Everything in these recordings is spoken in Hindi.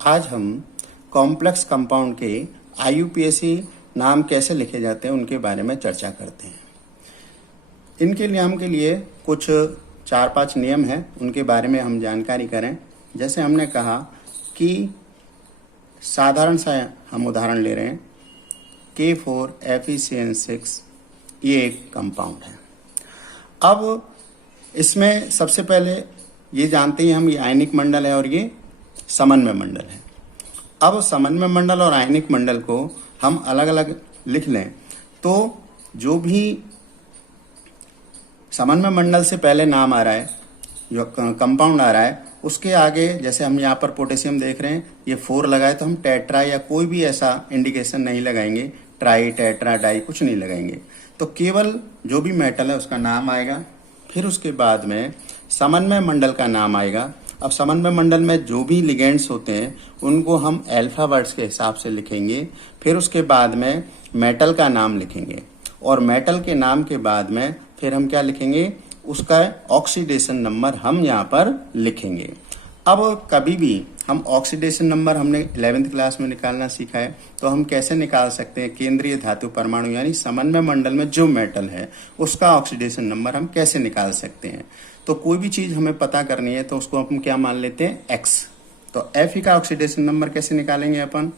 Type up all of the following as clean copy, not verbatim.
आज हम कॉम्प्लेक्स कंपाउंड के आईयूपीएसी नाम कैसे लिखे जाते हैं उनके बारे में चर्चा करते हैं। इनके नियम के लिए कुछ 4-5 नियम हैं, उनके बारे में हम जानकारी करें। जैसे हमने कहा कि साधारण सा हम उदाहरण ले रहे हैं, K4FeCN6 ये एक कंपाउंड है। अब इसमें सबसे पहले ये जानते हैं हम, ये आयनिक मंडल है और ये समन्वय मंडल है। अब समन्वय मंडल और आयनिक मंडल को हम अलग अलग लिख लें तो जो भी समन्वय मंडल से पहले नाम आ रहा है, जो कंपाउंड आ रहा है, उसके आगे जैसे हम यहाँ पर पोटेशियम देख रहे हैं, ये 4 लगाए तो हम टेट्रा या कोई भी ऐसा इंडिकेशन नहीं लगाएंगे, ट्राई टेट्रा डाई कुछ नहीं लगाएंगे। तो केवल जो भी मेटल है उसका नाम आएगा, फिर उसके बाद में समन्वय मंडल का नाम आएगा। अब समन्वय मंडल में जो भी लिगेंड्स होते हैं उनको हम अल्फाबेट्स के हिसाब से लिखेंगे। फिर उसके बाद में मेटल का नाम लिखेंगे और मेटल के नाम के बाद में फिर हम क्या लिखेंगे, उसका ऑक्सीडेशन नंबर हम यहाँ पर लिखेंगे। अब कभी भी हम ऑक्सीडेशन नंबर हमने 11th क्लास में निकालना सीखा है, तो हम कैसे निकाल सकते हैं केंद्रीय धातु परमाणु यानी समन्वय मंडल में जो मेटल है उसका ऑक्सीडेशन नंबर हम कैसे निकाल सकते हैं। तो कोई भी चीज हमें पता करनी है तो उसको हम क्या मान लेते हैं, X। तो Fe का ऑक्सीडेशन नंबर कैसे निकालेंगे अपन,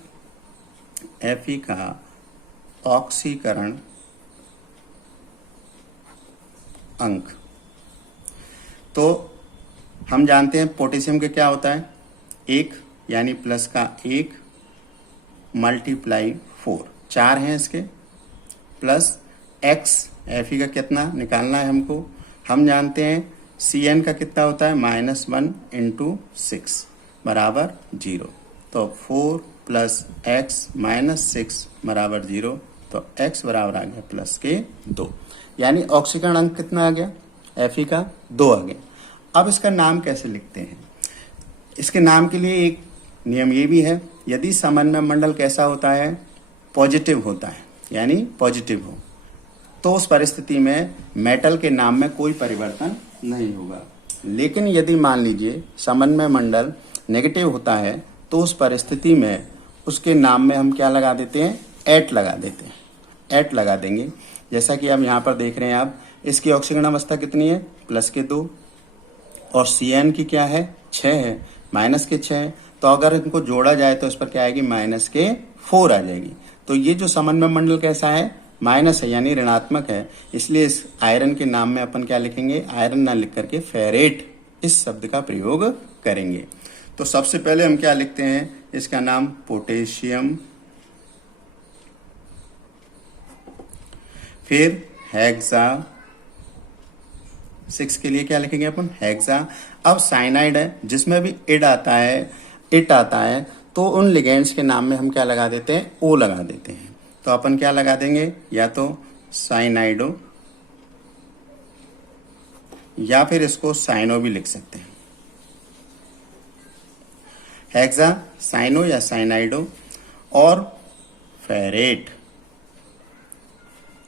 Fe का ऑक्सीकरण अंक। तो हम जानते हैं पोटेशियम के क्या होता है, 1 यानी प्लस का 1 मल्टीप्लाई 4 हैं इसके, प्लस X Fe का कितना निकालना है हमको, हम जानते हैं Cn का कितना होता है, -1 × 6 बराबर 0। तो 4 + x - 6 बराबर 0। तो x बराबर आ गया प्लस के 2, यानी ऑक्सीकरण अंक कितना आ गया, Fe का 2 आ गया। अब इसका नाम कैसे लिखते हैं, इसके नाम के लिए एक नियम ये भी है, यदि समन्वय मंडल कैसा होता है, पॉजिटिव होता है यानी पॉजिटिव हो, तो उस परिस्थिति में मेटल के नाम में कोई परिवर्तन नहीं होगा। लेकिन यदि मान लीजिए समन्वय मंडल नेगेटिव होता है तो उस परिस्थिति में उसके नाम में हम क्या लगा देते हैं, एट लगा देते हैं, एट लगा देंगे। जैसा कि आप यहाँ पर देख रहे हैं, आप इसकी ऑक्सीकरण अवस्था कितनी है, +2, और Cn की क्या है, 6 है, -6। तो अगर इनको जोड़ा जाए तो इस पर क्या आएगी, -4 आ जाएगी। तो ये जो समन्वय मंडल कैसा है, माइनस है यानी ऋणात्मक है, इसलिए इस आयरन के नाम में अपन क्या लिखेंगे, आयरन ना लिख करके फेरेट इस शब्द का प्रयोग करेंगे। तो सबसे पहले हम क्या लिखते हैं, इसका नाम पोटेशियम, फिर हेक्सा, 6 के लिए क्या लिखेंगे अपन, हेक्सा। अब साइनाइड है जिसमें भी इट आता है, तो उन लिगेंड्स के नाम में हम क्या लगा देते हैं, ओ लगा देते हैं। तो अपन क्या लगा देंगे, या तो साइनाइडो या फिर इसको साइनो भी लिख सकते हैं, हेक्सा, साइनो या साइनाइडो। और फेरेट,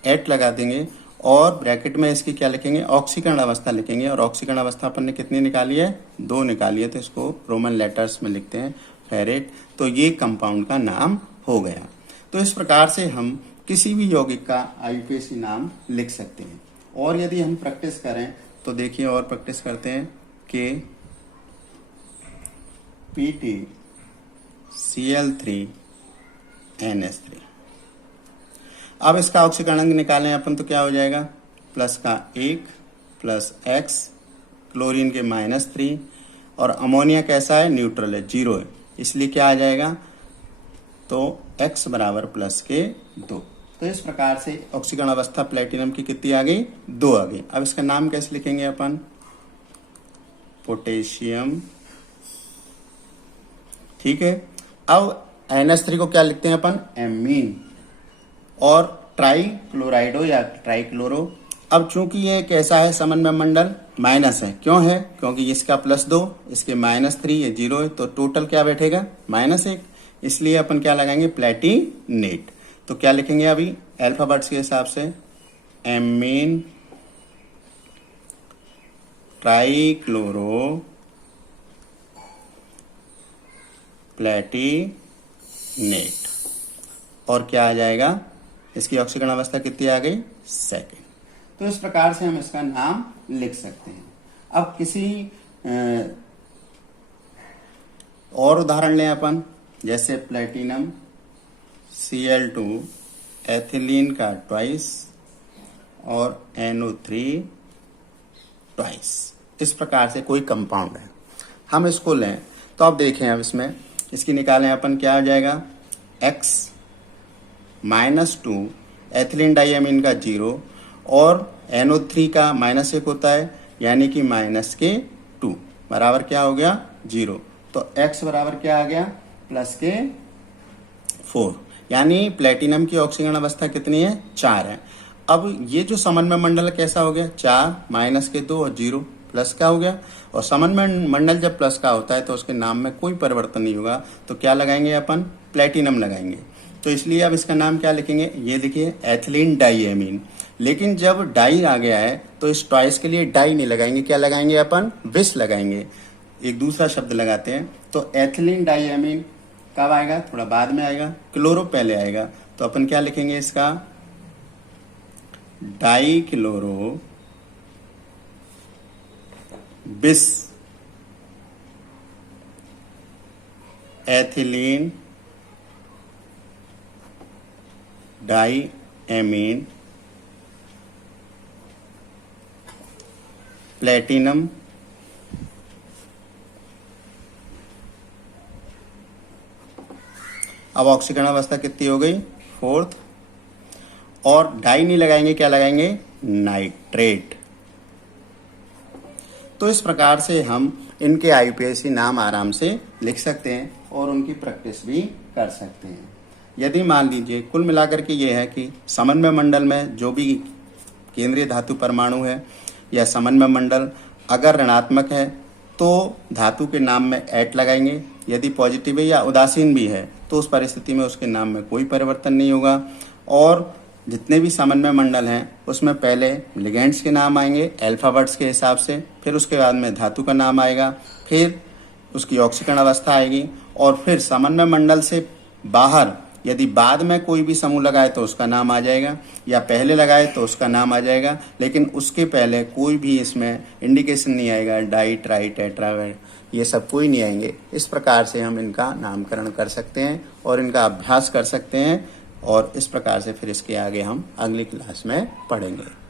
एट लगा देंगे और ब्रैकेट में इसकी क्या लिखेंगे, ऑक्सीकरण अवस्था लिखेंगे। और ऑक्सीकरण अवस्था अपन ने कितनी निकाली है, 2 निकाली है, तो इसको रोमन लेटर्स में लिखते हैं, फेरेट। तो ये कंपाउंड का नाम हो गया। तो इस प्रकार से हम किसी भी यौगिक का आईयूपीएसी नाम लिख सकते हैं। और यदि हम प्रैक्टिस करें तो देखिए, और प्रैक्टिस करते हैं कि PtCl3NH3। अब इसका ऑक्सीकरण अंक निकालें अपन तो क्या हो जाएगा, प्लस का 1 + x, क्लोरीन के -3, और अमोनिया कैसा है, न्यूट्रल है, 0 है, इसलिए क्या आ जाएगा, तो x बराबर +2। तो इस प्रकार से ऑक्सीकरण अवस्था प्लेटिनम की कितनी आ गई, 2 आ गई। अब इसका नाम कैसे लिखेंगे अपन, पोटेशियम, ठीक है। अब NH3 को क्या लिखते हैं अपन, एमीन, और ट्राई क्लोराइडो या ट्राइक्लोरो। अब चूंकि ये कैसा है, समन्वय मंडल माइनस है, क्यों है, क्योंकि इसका +2, इसके -3, ये 0 है, तो टोटल क्या बैठेगा, -1, इसलिए अपन क्या लगाएंगे, प्लेटिनेट। तो क्या लिखेंगे अभी अल्फाबेट्स के हिसाब से, एमीन, ट्राइक्लोरो, प्लेटिनेट। और क्या आ जाएगा, इसकी ऑक्सीकरण अवस्था कितनी आ गई, सेकेंड। तो इस प्रकार से हम इसका नाम लिख सकते हैं। अब किसी और उदाहरण लें अपन, जैसे प्लेटिनम Cl2 एथिलीन का ट्वाइस और NO3 ट्वाइस। इस प्रकार से कोई कंपाउंड है, हम इसको लें तो अब देखें, अब इसमें इसकी निकालें अपन, क्या आ जाएगा, X-2 एथिलीन डाइएमीन का 0 और NO3 का -1 होता है, यानी कि -2 बराबर क्या हो गया, 0। तो X बराबर क्या आ गया, +4। यानी प्लेटिनम की ऑक्सीकरण अवस्था कितनी है, 4 है। अब ये जो समन्वय मंडल कैसा हो गया, 4 -2 और 0 प्लस का हो गया। और समन्वय मंडल जब प्लस का होता है तो उसके नाम में कोई परिवर्तन नहीं होगा, तो क्या लगाएंगे अपन, प्लेटिनम लगाएंगे। तो इसलिए अब इसका नाम क्या लिखेंगे, ये देखिए एथिलीन डाइएमीन। लेकिन जब डाई आ गया है तो इस ट्वाइस के लिए डाई नहीं लगाएंगे, क्या लगाएंगे अपन, विस लगाएंगे। एक दूसरा शब्द लगाते हैं, तो एथिलीन डाइएमीन कब आएगा, थोड़ा बाद में आएगा, क्लोरो पहले आएगा। तो अपन क्या लिखेंगे इसका, डाई क्लोरो बिस एथिलीन डाइएमीन प्लेटिनम अब ऑक्सीकरण अवस्था कितनी हो गई, 4th। और डाई नहीं लगाएंगे, क्या लगाएंगे, नाइट्रेट। तो इस प्रकार से हम इनके आईयूपीएसी नाम आराम से लिख सकते हैं और उनकी प्रैक्टिस भी कर सकते हैं। यदि मान लीजिए कुल मिलाकर के ये है कि समन्वय मंडल में जो भी केंद्रीय धातु परमाणु है या समन्वय मंडल अगर ऋणात्मक है तो धातु के नाम में एट लगाएंगे, यदि पॉजिटिव है या उदासीन भी है तो उस परिस्थिति में उसके नाम में कोई परिवर्तन नहीं होगा। और जितने भी समन्वय मंडल हैं उसमें पहले लिगेंड्स के नाम आएंगे अल्फाबेट्स के हिसाब से, फिर उसके बाद में धातु का नाम आएगा, फिर उसकी ऑक्सीकरण अवस्था आएगी, और फिर समन्वय मंडल से बाहर यदि बाद में कोई भी समूह लगाए तो उसका नाम आ जाएगा, या पहले लगाए तो उसका नाम आ जाएगा, लेकिन उसके पहले कोई भी इसमें इंडिकेशन नहीं आएगा, डाई ट्राई टेट्रा ये सब कोई नहीं आएंगे। इस प्रकार से हम इनका नामकरण कर सकते हैं और इनका अभ्यास कर सकते हैं, और इस प्रकार से फिर इसके आगे हम अगली क्लास में पढ़ेंगे।